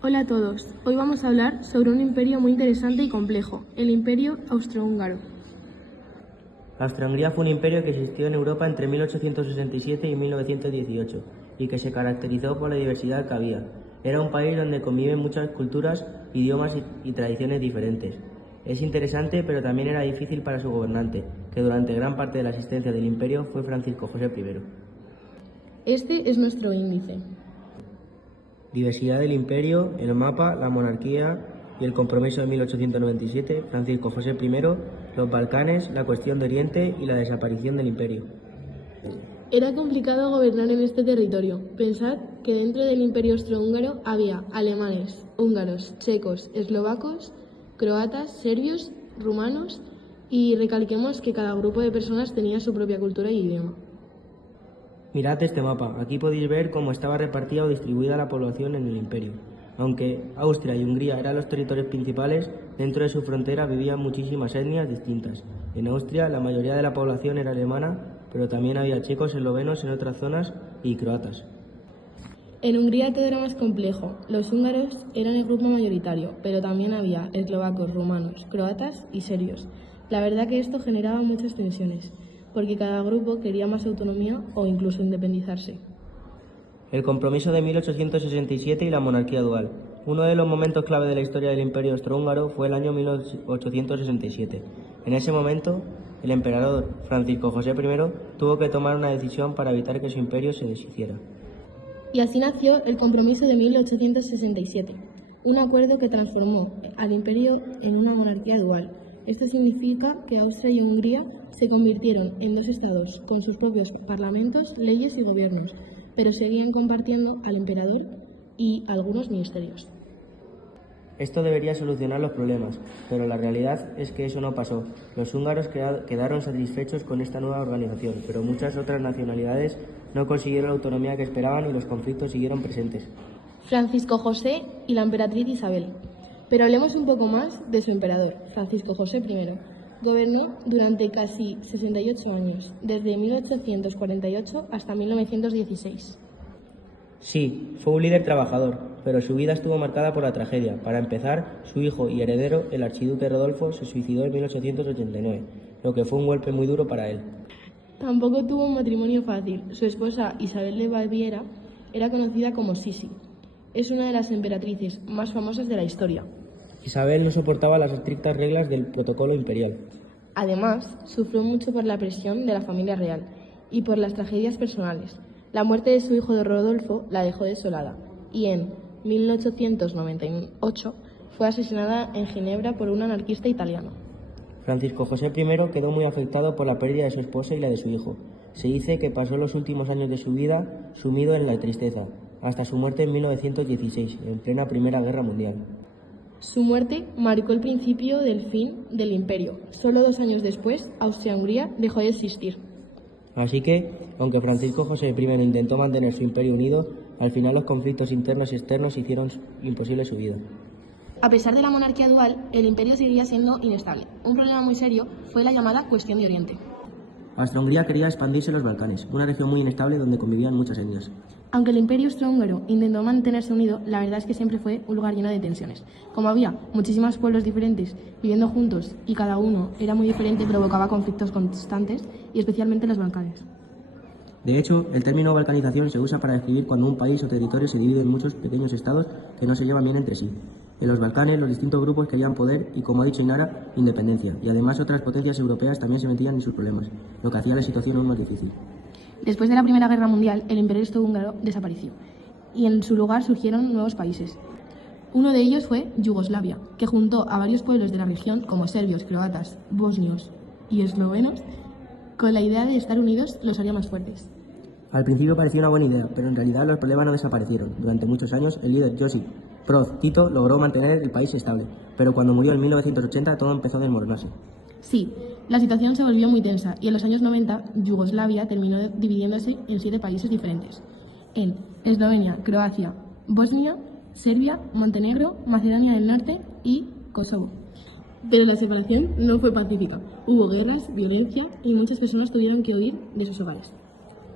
Hola a todos, hoy vamos a hablar sobre un imperio muy interesante y complejo, el Imperio Austrohúngaro. Austria-Hungría fue un imperio que existió en Europa entre 1867 y 1918 y que se caracterizó por la diversidad que había. Era un país donde conviven muchas culturas, idiomas y tradiciones diferentes. Es interesante, pero también era difícil para su gobernante, que durante gran parte de la existencia del imperio fue Francisco José I. Este es nuestro índice. Diversidad del imperio, el mapa, la monarquía y el compromiso de 1897, Francisco José I, los Balcanes, la cuestión de Oriente y la desaparición del imperio. Era complicado gobernar en este territorio. Pensad que dentro del Imperio Austrohúngaro había alemanes, húngaros, checos, eslovacos, croatas, serbios, rumanos y recalquemos que cada grupo de personas tenía su propia cultura y idioma. Mirad este mapa, aquí podéis ver cómo estaba repartida o distribuida la población en el imperio. Aunque Austria y Hungría eran los territorios principales, dentro de su frontera vivían muchísimas etnias distintas. En Austria la mayoría de la población era alemana, pero también había checos, eslovenos en otras zonas y croatas. En Hungría todo era más complejo. Los húngaros eran el grupo mayoritario, pero también había eslovacos, rumanos, croatas y serbios. La verdad que esto generaba muchas tensiones, porque cada grupo quería más autonomía o incluso independizarse. El compromiso de 1867 y la monarquía dual. Uno de los momentos clave de la historia del Imperio Austrohúngaro fue el año 1867. En ese momento, el emperador Francisco José I tuvo que tomar una decisión para evitar que su imperio se deshiciera. Y así nació el Compromiso de 1867, un acuerdo que transformó al imperio en una monarquía dual. Esto significa que Austria y Hungría se convirtieron en dos estados con sus propios parlamentos, leyes y gobiernos, pero seguían compartiendo al emperador y algunos ministerios. Esto debería solucionar los problemas, pero la realidad es que eso no pasó. Los húngaros quedaron satisfechos con esta nueva organización, pero muchas otras nacionalidades no consiguieron la autonomía que esperaban y los conflictos siguieron presentes. Francisco José y la emperatriz Isabel. Pero hablemos un poco más de su emperador, Francisco José I. Gobernó durante casi 68 años, desde 1848 hasta 1916. Sí, fue un líder trabajador, pero su vida estuvo marcada por la tragedia. Para empezar, su hijo y heredero, el archiduque Rodolfo, se suicidó en 1889, lo que fue un golpe muy duro para él. Tampoco tuvo un matrimonio fácil. Su esposa Isabel de Baviera era conocida como Sisi. Es una de las emperatrices más famosas de la historia. Isabel no soportaba las estrictas reglas del protocolo imperial. Además, sufrió mucho por la presión de la familia real y por las tragedias personales. La muerte de su hijo de Rodolfo la dejó desolada y en 1898 fue asesinada en Ginebra por un anarquista italiano. Francisco José I quedó muy afectado por la pérdida de su esposa y la de su hijo. Se dice que pasó los últimos años de su vida sumido en la tristeza, hasta su muerte en 1916, en plena Primera Guerra Mundial. Su muerte marcó el principio del fin del imperio. Solo 2 años después, Austria-Hungría dejó de existir. Así que, aunque Francisco José I intentó mantener su imperio unido, al final los conflictos internos y externos hicieron imposible su vida. A pesar de la monarquía dual, el imperio seguía siendo inestable. Un problema muy serio fue la llamada Cuestión de Oriente. Austria-Hungría quería expandirse en los Balcanes, una región muy inestable donde convivían muchas etnias. Aunque el imperio austrohúngaro intentó mantenerse unido, la verdad es que siempre fue un lugar lleno de tensiones. Como había muchísimos pueblos diferentes viviendo juntos y cada uno era muy diferente, provocaba conflictos constantes y especialmente en los Balcanes. De hecho, el término balcanización se usa para describir cuando un país o territorio se divide en muchos pequeños estados que no se llevan bien entre sí. En los Balcanes, los distintos grupos querían poder y, como ha dicho Inara, independencia, y además otras potencias europeas también se metían en sus problemas, lo que hacía la situación aún más difícil. Después de la Primera Guerra Mundial, el imperio austrohúngaro desapareció y en su lugar surgieron nuevos países. Uno de ellos fue Yugoslavia, que juntó a varios pueblos de la región, como serbios, croatas, bosnios y eslovenos, con la idea de estar unidos los haría más fuertes. Al principio parecía una buena idea, pero en realidad los problemas no desaparecieron. Durante muchos años, el líder Josip Broz Tito logró mantener el país estable, pero cuando murió en 1980 todo empezó a desmoronarse. Sí, la situación se volvió muy tensa y en los años 90 Yugoslavia terminó dividiéndose en 7 países diferentes, en Eslovenia, Croacia, Bosnia, Serbia, Montenegro, Macedonia del Norte y Kosovo. Pero la separación no fue pacífica. Hubo guerras, violencia y muchas personas tuvieron que huir de sus hogares.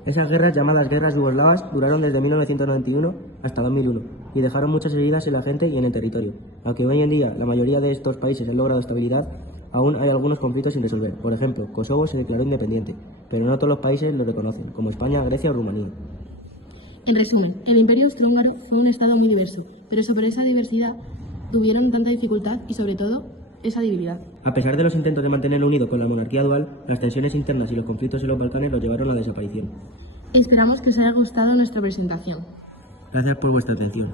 Esas guerras, llamadas guerras yugoslavas, duraron desde 1991 hasta 2001. y dejaron muchas heridas en la gente y en el territorio. Aunque hoy en día la mayoría de estos países han logrado estabilidad, aún hay algunos conflictos sin resolver. Por ejemplo, Kosovo se declaró independiente, pero no todos los países lo reconocen, como España, Grecia o Rumanía. En resumen, el Imperio Austrohúngaro fue un estado muy diverso, pero sobre esa diversidad tuvieron tanta dificultad y sobre todo esa debilidad. A pesar de los intentos de mantenerlo unido con la monarquía dual, las tensiones internas y los conflictos en los Balcanes lo llevaron a la desaparición. Esperamos que os haya gustado nuestra presentación. Gracias por vuestra atención.